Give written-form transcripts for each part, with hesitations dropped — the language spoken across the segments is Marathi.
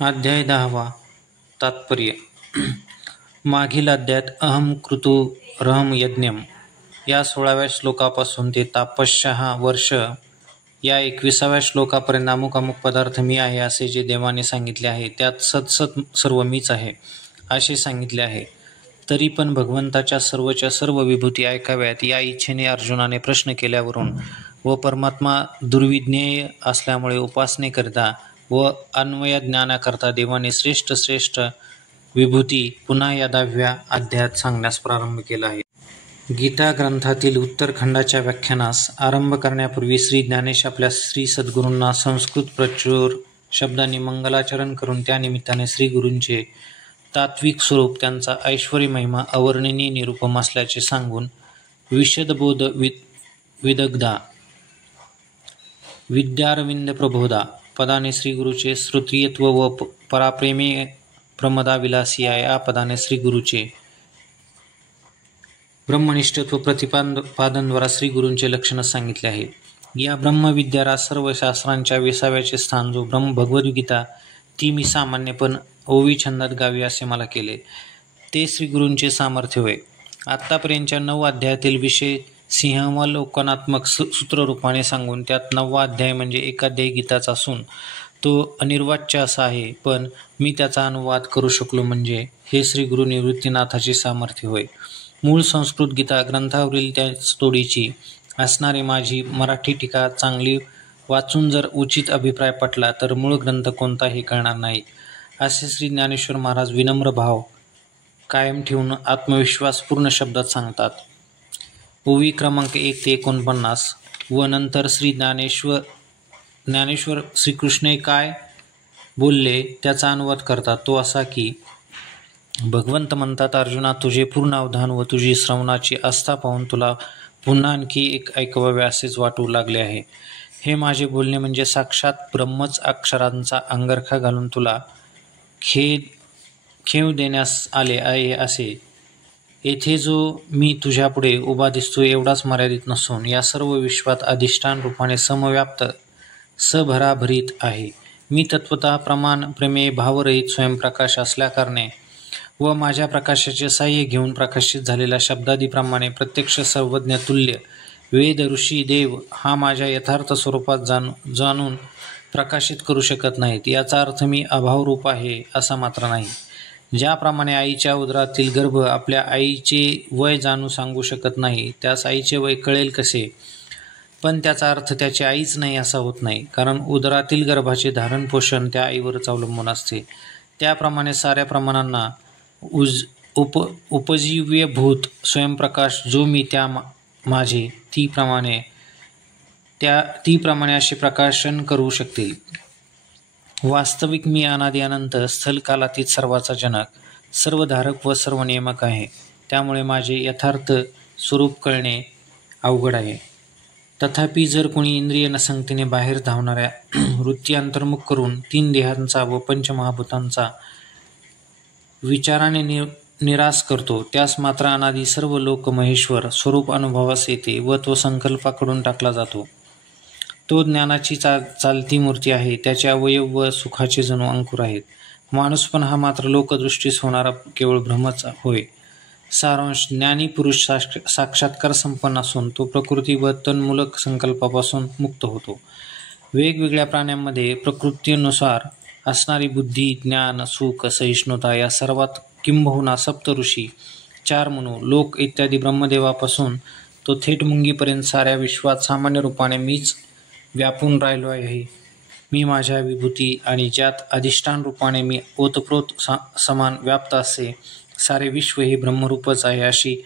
अध्याय 10 तात्पर्य. मागील अध्यायात अहम कृतु रहम यज्ञम या 16व्या श्लोकापासून ते तापस्यः वर्ष या 21व्या श्लोकापर्यंत अमुक अमुक पदार्थ मी आहे असे जे देवाने सांगितले आहे, त्यात सत्सत सर्व मीच आहे असे सांगितले आहे. तरी पण भगवंताच्या सर्वच्या सर्व विभूती ऐकाव्यात या इच्छेने अर्जुनाने प्रश्न केल्यावरून व परमात्मा दुर्विज्ञेय असल्यामुळे उपासनेकरिता व अन्वय ज्ञानाकरता देवाने श्रेष्ठ श्रेष्ठ विभूती पुन्हा या 10व्या अध्यायात सांगण्यास प्रारंभ केला आहे. गीता ग्रंथातील उत्तरखंडाच्या व्याख्यानास आरंभ करण्यापूर्वी श्री ज्ञानेश आपल्या श्री सद्गुरूंना संस्कृत प्रचूर शब्दांनी मंगलाचरण करून त्या निमित्ताने श्री गुरूंचे तात्विक स्वरूप, त्यांचा ऐश्वरी महिमा अवर्णनीय निरुपम असल्याचे सांगून विशदबोध विदग्धा विद्यारविंद प्रबोधा पदाने श्रीगुरूचे श्रोत्रियत्व व पराप्रेमे प्रमदा विलासी या पदाने श्रीगुरूचे ब्रह्मनिष्ठत्व प्रतिपादनद्वारा श्रीगुरूंचे लक्षण सांगितले आहे. या ब्रह्मविद्यारा सर्व शास्त्रांच्या विसाव्याचे स्थान जो भगवद्गीता ती मी सामान्यपण ओवी छंदात गावी असे मला केले, ते श्रीगुरूंचे सामर्थ्य होय. आत्तापर्यंतच्या 9 अध्यायातील विषय सिंहावलोकनात्मक सूत्ररूपाने सांगून त्यात 9वा अध्याय म्हणजे एकाध्यायी गीताचा असून तो अनिर्वाच्य असा आहे, पण मी त्याचा अनुवाद करू शकलो म्हणजे हे श्री गुरु निवृत्तीनाथाचे सामर्थ्य होय. मूळ संस्कृत गीता ग्रंथावरील त्याच तोडीची असणारी माझी मराठी टीका चांगली वाचून जर उचित अभिप्राय पटला तर मूळ ग्रंथ कोणताही कळणार नाही असे श्री ज्ञानेश्वर महाराज विनम्र भाव कायम ठेवून आत्मविश्वासपूर्ण शब्दात सांगतात. ओवी क्रमांक 1 ते 49 व नंतर श्री ज्ञानेश्वर श्रीकृष्ण काय बोलले त्याचा अनुवाद करतात. तो असा की भगवंत म्हणतात, अर्जुना तुझे पूर्ण अवधान व तुझी श्रवणाची आस्था पाहून तुला पुन्हा आणखी एक ऐकवावे असेच वाटू लागले आहे. हे माझे बोलणे म्हणजे साक्षात ब्रह्मच अक्षरांचा अंगरखा घालून तुला खेळ देण्यास आले आहे असे. येथे जो मी तुझ्यापुढे उभा दिसतो एवढाच मर्यादित नसून या सर्व विश्वात अधिष्ठान रूपाने समव्याप्त सभराभरीत आहे. मी तत्वतः प्रमाण प्रमेय भावरहित स्वयंप्रकाश असल्याकारणे व माझ्या प्रकाशाचे साह्य घेऊन प्रकाशित झालेल्या शब्दादीप्रमाणे प्रत्यक्ष सर्वज्ञ तुल्य वेद ऋषी देव हा माझ्या यथार्थ स्वरूपात जाणून प्रकाशित करू शकत नाहीत. याचा अर्थ मी अभावरूप आहे असा मात्र नाही. ज्याप्रमाणे आईच्या उदरातील गर्भ आपल्या आईचे वय जाणू सांगू शकत नाही, त्यास आईचे वय कळेल कसे, पण त्याचा अर्थ त्याची आईच नाही असा होत नाही, कारण उदरातील गर्भाचे धारण पोषण त्या आईवरच अवलंबून असते. त्याप्रमाणे साऱ्या प्रमाणांना उपजीव्यभूत स्वयंप्रकाश जो मी त्या माझे तीप्रमाणे असे प्रकाशन करू शकतील. वास्तविक मी अनादि अनंत स्थलकालातीत सर्वाचा जनक, सर्वधारक व सर्व नियमक आहे. त्यामुळे माझे यथार्थ स्वरूप कळणे अवघड आहे. तथापि जर कोणी इंद्रिय नसंगतीने बाहेर धावणाऱ्या वृत्ती अंतर्मुख करून 3 देहांचा व पंचमहाभूतांचा विचाराने निराश करतो, त्यास मात्र अनादि सर्व लोक महेश्वर स्वरूप अनुभवास येते व तो संकल्पाकडून टाकला जातो. तो ज्ञानाची चालती मूर्ती आहे. त्याचे अवयव व सुखाचे जणू अंकुर आहेत. माणूस पण हा मात्र लोकदृष्टीस होणारा केवळ भ्रमच होय. सारांश ज्ञानी पुरुष साक्षात्कार संपन्न असून तो प्रकृती व तन्मूलक संकल्पापासून मुक्त होतो. वेगवेगळ्या प्राण्यांमध्ये प्रकृतीनुसार असणारी बुद्धी, ज्ञान, सुख, सहिष्णुता या सर्वात किंबहुना सप्त ऋषी, 4 मनु, लोक इत्यादी ब्रह्मदेवापासून तो थेट मुंगीपर्यंत साऱ्या विश्वात सामान्य रूपाने मीच व्यापून राहिलो आहे. मी माझ्या विभूती आणि ज्यात अधिष्ठान रूपाने मी ओतप्रोत समान व्याप्त असे सारे विश्व हे ब्रह्मरूपच आहे अशी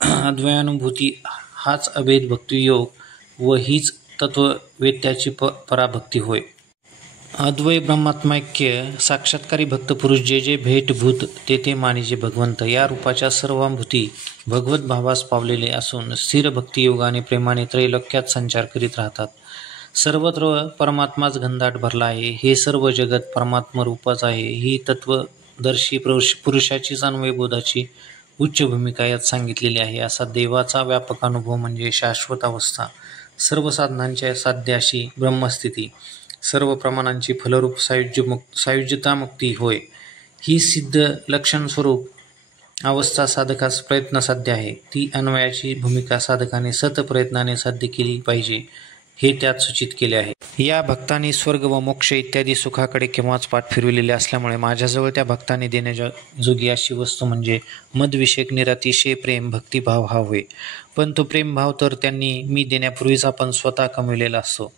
अद्वयानुभूती हाच अभेद भक्तियोग व हीच तत्ववेत्याची पराभक्ती होय. अद्वय ब्रह्मात्मैक्य साक्षात्कारी भक्त पुरुष जे जे भेटभूत ते ते मानिजे भगवंत या रूपाच्या सर्वांभूती भगवत भावास पावलेले असून स्थिर भक्तियोगाने प्रेमाने त्रैलोक्यात संचार करीत राहतात. सर्वत्र परमात्माच घनदाट भरला आहे. हे सर्व जगत परमात्मरूपच आहे. ही तत्वदर्शी पुरुषाचीच अन्वयबोधाची उच्च भूमिका यात सांगितलेली आहे. असा देवाचा व्यापक अनुभव म्हणजे शाश्वत अवस्था, सर्व साधनांच्या साध्य अशी ब्रह्मस्थिती, सर्व प्रमाणांची फलरूप सायुज्यतामुक्ती होय. ही सिद्ध लक्षणस्वरूप अवस्था साधकास प्रयत्न साध्य आहे. ती अन्वयाची भूमिका साधकाने सतप्रयत्नाने साध्य केली पाहिजे हे त्यात सूचित केले आहे. या भक्तांनी स्वर्ग व मोक्ष इत्यादी सुखाकडे केव्हाच पाठ फिरविलेले असल्यामुळे माझ्याजवळ त्या भक्तांनी देण्याजोगी अशी वस्तू म्हणजे मदविषयक निरतिशय प्रेम भक्तिभाव हा होय. पण तो प्रेमभाव तर त्यांनी मी देण्यापूर्वीच आपण स्वतः कमविलेला असतो.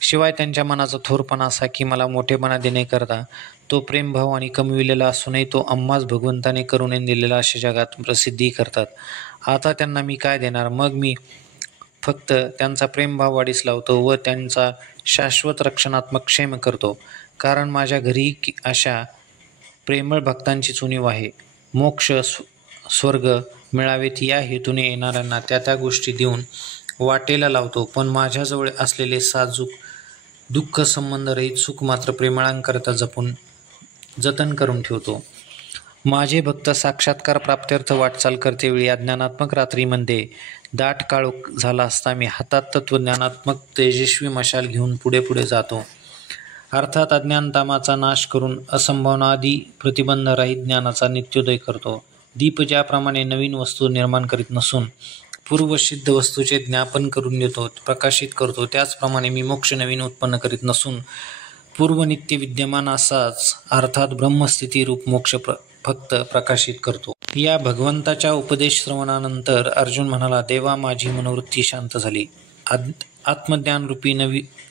शिवाय त्यांच्या मनाचा थोरपणा असा की मला मोठेपणा देण्याकरता तो प्रेमभाव आणि कमविलेला असूनही तो आम्हाच भगवंताने करुणेने दिलेला अशा जगात प्रसिद्धी करतात. आता त्यांना मी काय देणार? मग मी फक्त त्यांचा प्रेमभाव वाढीस लावतो व त्यांचा शाश्वत रक्षणात्मक क्षेम करतो. कारण माझ्या घरी अशा प्रेमळ भक्तांचीच उणीव आहे. मोक्ष स्वर्ग मिळावेत या हेतूने येणाऱ्यांना त्या गोष्टी देऊन वाटेला लावतो. पण माझ्याजवळ असलेले साजूक दुःख संबंधरहित सुख मात्र प्रेमळांकरता जतन करून ठेवतो. माझे भक्त साक्षात्कार प्राप्त्यर्थ वाटचाल करतेवेळी अज्ञानात्मक रात्रीमध्ये दाट काळोख झाला असता मी हातात तत्वज्ञानात्मक तेजस्वी मशाल घेऊन पुढे पुढे जातो. अर्थात अज्ञानतामाचा नाश करून असंभावनादी प्रतिबंधरहित ज्ञानाचा नित्योदय करतो. दीप ज्याप्रमाणे नवीन वस्तू निर्माण करीत नसून पूर्वसिद्ध वस्तूचे ज्ञापन करून देतो, प्रकाशित करतो, त्याचप्रमाणे मी मोक्ष नवीन उत्पन्न करीत नसून पूर्वनित्य विद्यमान असाच अर्थात ब्रह्मस्थिती रूप मोक्ष फक्त प्रकाशित करतो. या भगवंताच्या उपदेश श्रवणानंतर अर्जुन म्हणाला, देवा माझी मनोवृत्ती शांत झाली. आत्मज्ञानरूपी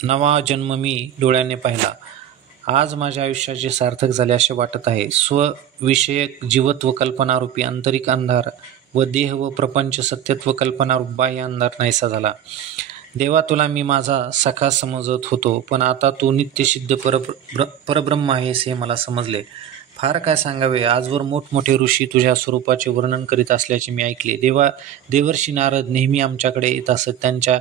नवा जन्म मी डोळ्याने पाहिला. आज माझ्या आयुष्याचे सार्थक झाले असे वाटत आहे. स्वविषयक जीवत्व कल्पनारूपी आंतरिक अंधार व देह व प्रपंच सत्यत्व कल्पनारूप बाह्य अंधार नाहीसा झाला. देवा तुला मी माझा सखा समजत होतो, पण आता तू नित्यसिद्ध परब्रह्म आहेस हे मला समजले. फार काय सांगावे, आजवर मोठमोठे ऋषी तुझ्या स्वरूपाचे वर्णन करीत असल्याचे मी ऐकले. देवर्षी नारद नेहमी आमच्याकडे येत असत. त्यांच्या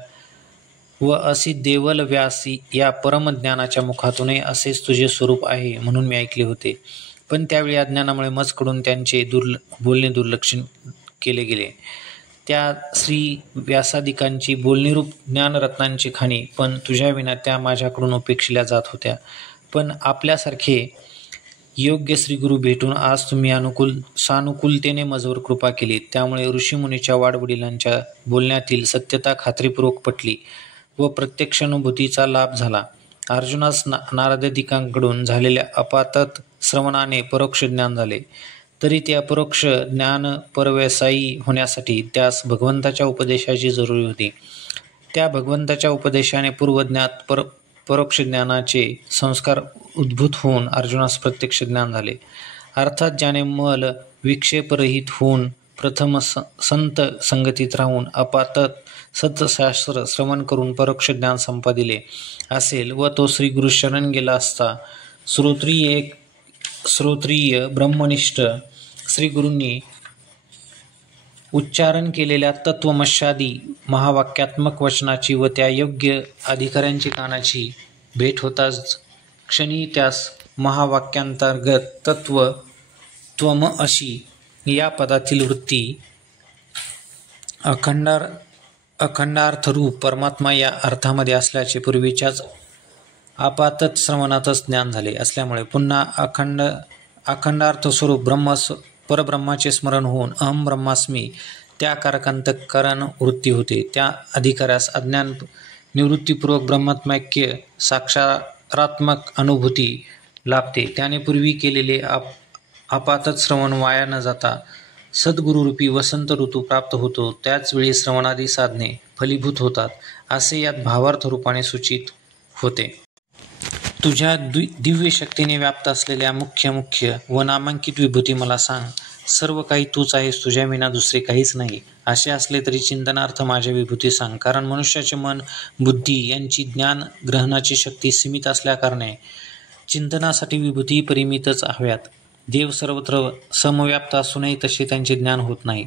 व असी देवल व्यासी या परमज्ञानाच्या मुखातूनही असेच तुझे स्वरूप आहे म्हणून मी ऐकले होते. पण त्यावेळी अज्ञानामुळे मजकडून त्यांचे बोलणे दुर्लक्ष केले गेले. त्या श्री व्यासादिकांची बोलणीरूप ज्ञानरत्नांची खाणी पण तुझ्या विना त्या माझ्याकडून उपेक्षिल्या जात होत्या. पण आपल्यासारखे योग्य श्रीगुरु भेटून आज तुम्ही सानुकूलतेने मजवर कृपा केली. त्यामुळे ऋषीमुनीच्या वाडवडिलांच्या बोलण्यातील सत्यता खात्रीपूर्वक पटली व प्रत्यक्ष अनुभूतीचा लाभ झाला. अर्जुनास नारदादिकांकडून झालेल्या अपातत श्रवणाने परोक्ष ज्ञान झाले. तरी ते अपरोक्ष ज्ञान परव्यवसायी होण्यासाठी त्यास भगवंताच्या उपदेशाची जरुरी होती. त्या भगवंताच्या उपदेशाने पूर्वज्ञात परोक्ष ज्ञानाचे संस्कार उद्भूत होऊन अर्जुनास प्रत्यक्ष ज्ञान झाले. अर्थात ज्याने मल विक्षेपरहित होऊन प्रथम संत संगतीत राहून अपातत सतशास्त्र श्रवण करून परोक्ष ज्ञान संपादिले असेल व तो श्री गुरु शरण गेला असता श्रोत्रिय ब्रह्मनिष्ठ श्री गुरूंनी उच्चारण केलेल्या तत्वमशादी महावाक्यात्मक वचनाची व त्या योग्य अधिकाऱ्यांची कानाची भेट होताच क्षणी त्यास महावाक्यांतर्गत त्वम अशी या पदातील वृत्ती अखंडार्थरूप परमात्मा या अर्थामध्ये असल्याचे पूर्वीच्याच आपातत श्रवणातच ज्ञान झाले असल्यामुळे पुन्हा अखंडार्थस्वरूप परब्रह्माचे स्मरण होऊन अहम ब्रह्मास्मी त्या कारकांतकरण वृत्ती होते. त्या अधिकाऱ्यास अज्ञान निवृत्तीपूर्वक ब्रह्मात्मैक्य साक्षारात्मक अनुभूती लाभते. त्याने पूर्वी केलेले आपातत श्रवण वाया न जाता सद्गुरुरूपी वसंत ऋतू प्राप्त होतो. त्याचवेळी श्रवणादी साधने फलीभूत होतात असे यात भावार्थ रूपाने सूचित होते. तुझ्या दिव्य शक्तीने व्याप्त असलेल्या मुख्य व नामांकित विभूती मला सांग. सर्व काही तूच आहेस, तुझ्या विना दुसरे काहीच नाही. असे असले तरी चिंतनार्थ माझ्या विभूती सांग. कारण मनुष्याचे मन बुद्धी यांची ज्ञान ग्रहणाची शक्ती सीमित असल्याकारणे चिंतनासाठी विभूती परिमितच हव्यात. देव सर्वत्र समव्याप्त असूनही तसे त्यांचे ज्ञान होत नाही.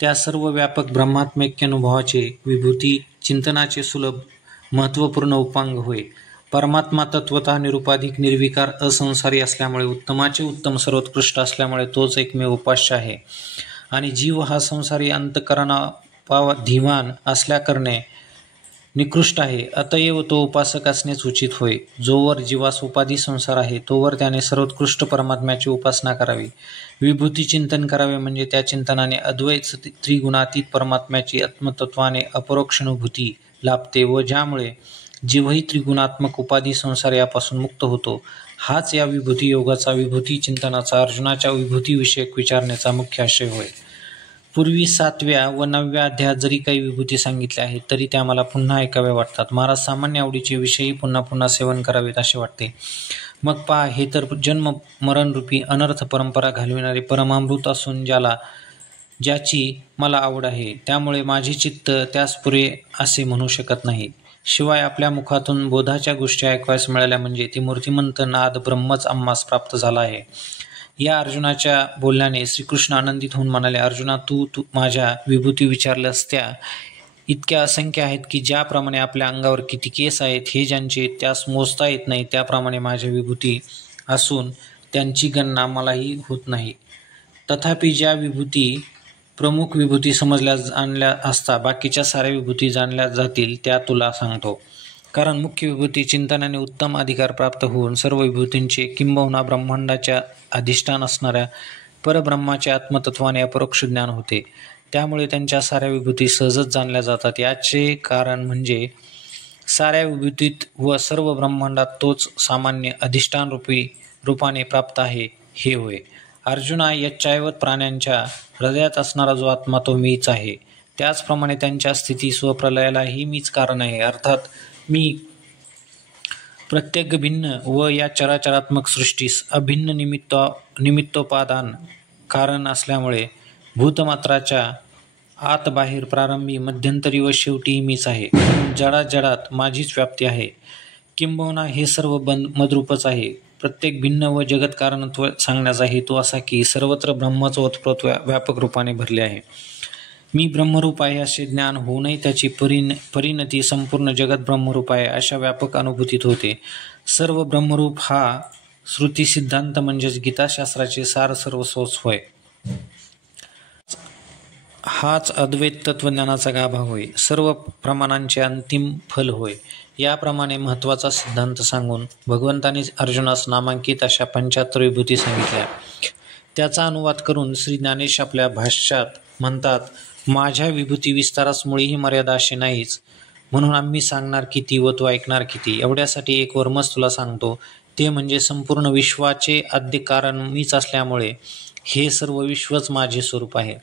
त्या सर्व व्यापक ब्रह्मात्मैक्य अनुभवाचे विभूती चिंतनाचे सुलभ महत्त्वपूर्ण उपांग होय. परमात्मा तत्वतः निरुपाधिक निर्विकार असंसारी असल्यामुळे उत्तमाचे उत्तम सर्वोत्कृष्ट असल्यामुळे तोच एकमेव उपास्य आहे. आणि जीव हा संसारी अंतःकरणाधिवान असल्याकारणे निकृष्ट आहे, अतएव तो उपासक असणेच उचित होय. जोवर जीवास उपाधी संसार आहे तोवर त्याने सर्वोत्कृष्ट परमात्म्याची उपासना करावी. विभूती चिंतन करावे म्हणजे त्या चिंतनाने अद्वैत त्रिगुणातीत परमात्म्याची आत्मतत्वाने अपरोक्षानुभूती लाभते व ज्यामुळे जीवही त्रिगुणात्मक उपाधी संसार यापासून मुक्त होतो. हाच या विभूती योगाचा, विभूती चिंतनाचा, अर्जुनाच्या विभूतीविषयक विचारण्याचा मुख्य आशय होय. पूर्वी 7व्या व 9व्या अध्यायात जरी काही विभूती सांगितल्या आहेत तरी त्या मला पुन्हा ऐकाव्या वाटतात. महाराज सामान्य आवडीचे विषयी पुन्हा पुन्हा सेवन करावेत असे वाटते. मग पहा, हे तर जन्म मरणरूपी अनर्थ परंपरा घालविणारे परमामृत असून ज्याची मला आवड आहे, त्यामुळे माझे चित्त त्यास पुरे असे म्हणू शकत नाही. शिवाय आपल्या मुखातून बोधाच्या गोष्टी ऐकवायस मिळाल्या म्हणजे ती मूर्तिमंत नाद ब्रह्मच आम्हास प्राप्त झाला आहे. या अर्जुनाच्या बोलण्याने श्रीकृष्ण आनंदित होऊन म्हणाले, अर्जुना, तू माझ्या विभूती विचारल्यास त्या इतक्या असंख्य आहेत की ज्याप्रमाणे आपल्या अंगावर किती केस आहेत हे ज्यांचे त्यास मोजता येत नाही, त्याप्रमाणे माझ्या विभूती असून त्यांची गणना मलाही होत नाही. तथापि ज्या विभूती प्रमुख विभूती समजल्या जाणल्या असता बाकीच्या साऱ्या विभूती जाणल्या जातील त्या तुला सांगतो. कारण मुख्य विभूती चिंतनाने उत्तम अधिकार प्राप्त होऊन सर्व विभूतींचे किंबहुना ब्रह्मांडाच्या अधिष्ठान असणाऱ्या परब्रह्माच्या आत्मतत्वाने अपरोक्ष ज्ञान होते. त्यामुळे त्यांच्या साऱ्या विभूती सहजच जाणल्या जातात. याचे कारण म्हणजे साऱ्या विभूतीत व सर्व ब्रह्मांडात तोच सामान्य अधिष्ठान रूपाने प्राप्त आहे हे होय. अर्जुना, यच्चावत प्राण्यांच्या हृदयात असणारा जो आत्मा तो मीच आहे. त्याचप्रमाणे त्यांच्या स्थिती स्वप्रलयालाही मीच कारण आहे. अर्थात मी प्रत्येक भिन्न व या चराचरात्मक सृष्टीस अभिन्न निमित्तोपादान कारण असल्यामुळे भूतमात्राच्या आत बाहेर, प्रारंभी, मध्यंतरी व शेवटीही मीच आहे. जडात माझीच व्याप्ती आहे. किंबहुना हे सर्व मद्रूपच आहे. प्रत्येक भिन्न व जगत कारणत्व सांगण्याचा हेतू असा की सर्वत्र ब्रह्मच ओतप्रोत व्यापक रूपाने भरले आहे. मी ब्रह्मरूप आहे असे ज्ञान होऊनही त्याची परिणती संपूर्ण जगत ब्रह्मरूप आहे अशा व्यापक अनुभूतीत होते. सर्व ब्रह्मरूप हा श्रुती सिद्धांत म्हणजेच गीताशास्त्राचे सार सर्वस्वच होय. हाच अद्वैत तत्वज्ञानाचा गाभा होय. सर्व प्रमाणांचे अंतिम फल होय. याप्रमाणे महत्त्वाचा सिद्धांत सांगून भगवंतांनी अर्जुनास नामांकित अशा 75 विभूती सांगितल्या. त्याचा अनुवाद करून श्री ज्ञानेश आपल्या भाष्यात म्हणतात, माझ्या विभूती विस्तारास मुळीही मर्यादा अशी नाहीच, म्हणून आम्ही सांगणार किती व तो ऐकणार किती. एवढ्यासाठी एक वर्मच तुला सांगतो, ते म्हणजे संपूर्ण विश्वाचे आद्य कारण मीच असल्यामुळे हे सर्व विश्वच माझे स्वरूप आहे.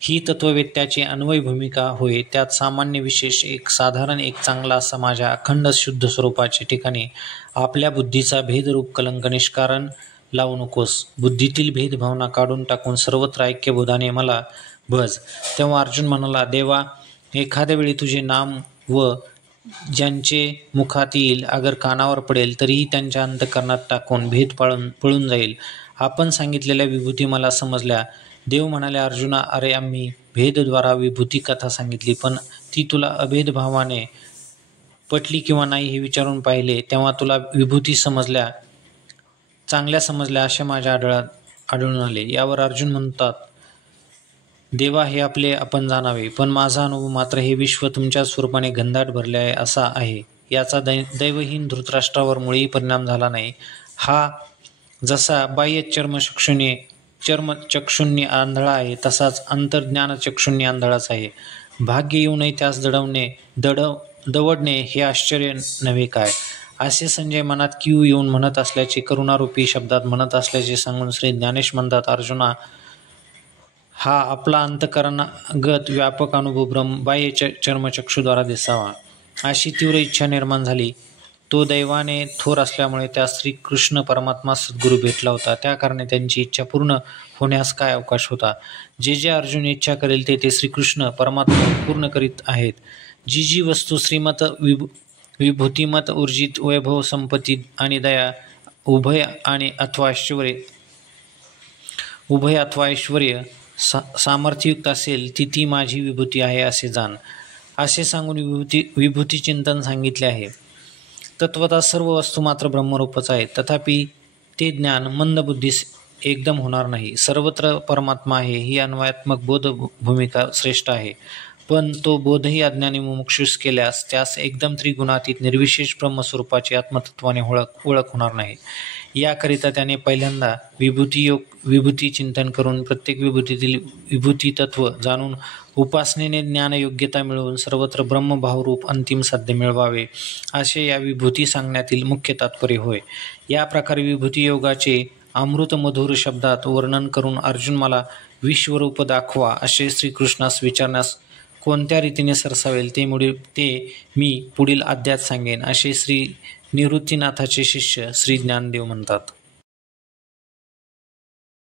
ही तत्ववेत्याची अन्वय भूमिका होय. त्यात सामान्य विशेष एक साधारण एक चांगला असा माझ्या अखंड शुद्ध स्वरूपाचे ठिकाणी आपल्या बुद्धीचा भेदरूप कलंक निष्कारण लावू नकोस. बुद्धीतील भेदभावना काढून टाकून सर्वत्र ऐक्यबोधाने मला भज. तेव्हा अर्जुन म्हणाला, देवा, एखाद्या वेळी तुझे नाम व ज्यांचे मुखात येईल अगर कानावर पडेल तरीही त्यांच्या अंतःकरणात टाकून भेद पळून जाईल. आपण सांगितलेल्या विभूती मला समजल्या. देव म्हणाले, अर्जुना, अरे आम्ही भेदद्वारा विभूती कथा सांगितली, पण ती तुला अभेदभावाने पटली किंवा नाही हे विचारून पाहिले तेव्हा तुला विभूती चांगल्या समजल्या असे माझ्या आढळून आले. यावर अर्जुन म्हणतात, देवा, हे आपले आपण जाणावे, पण माझा अनुभव मात्र हे विश्व तुमच्या स्वरूपाने घनदाट भरले आहे असा आहे. याचा दैवहीन धृतराष्ट्रावर मुळीही परिणाम झाला नाही. हा जसा बाह्य चर्मचक्षुंनी आंधळा आहे तसाच अंतर्ज्ञानचक्षुंनी आंधळाच आहे. भाग्य येऊनही त्यास दवडणे हे आश्चर्य नव्हे काय, असे संजय मनात कीव येऊन म्हणत असल्याचे करुणारूपी शब्दात म्हणत असल्याचे सांगून श्री ज्ञानेश म्हणतात, अर्जुना, हा आपला अंतःकरणागत व्यापक अनुभव बाह्य चर्मचक्षुद्वारा दिसावा अशी तीव्र इच्छा निर्माण झाली. तो दैवाने थोर असल्यामुळे त्या श्रीकृष्ण परमात्मा सद्गुरू भेटला होता. त्या कारणे त्यांची इच्छा पूर्ण होण्यास काय अवकाश होता. जे अर्जुन इच्छा करेल ते श्रीकृष्ण परमात्मा पूर्ण करीत आहेत. जी वस्तू श्रीमत विभूतिमत ऊर्जित वैभव संपत्ती आणि दया उभय अथवा ऐश्वर्य सामर्थ्ययुक्त असेल ती माझी विभूती आहे असे जाण. असे सांगून विभूती चिंतन सांगितले आहे. तत्वतः सर्व वस्तू मात्र ब्रह्मरूपच आहेत. तथापि ते ज्ञान मंदबुद्धीस एकदम होणार नाही. सर्वत्र परमात्मा आहे ही अन्वयात्मक बोध भूमिका श्रेष्ठ आहे. पण तो बोधही अज्ञानी मुमुक्षूस केल्यास त्यास एकदम त्रिगुणातीत निर्विशेष ब्रह्मस्वरूपाची आत्मतत्वाने ओळख होणार नाही. याकरिता त्याने पहिल्यांदा विभूती चिंतन करून प्रत्येक विभूतीतील विभूती तत्व जाणून उपासनेने ज्ञानयोग्यता मिळवून सर्वत्र ब्रह्मभावरूप अंतिम साध्य मिळवावे, असे या विभूती सांगण्यातील मुख्य तात्पर्य होय. या प्रकारे विभूती योगाचे अमृतमधुर शब्दात वर्णन करून अर्जुन मला विश्वरूप दाखवा असे श्रीकृष्णास विचारण्यास कोणत्या रीतीने सरसावेल ते मी पुढील अध्यायात सांगेन, असे श्री निवृत्तीनाथाचे शिष्य श्री ज्ञानदेव म्हणतात.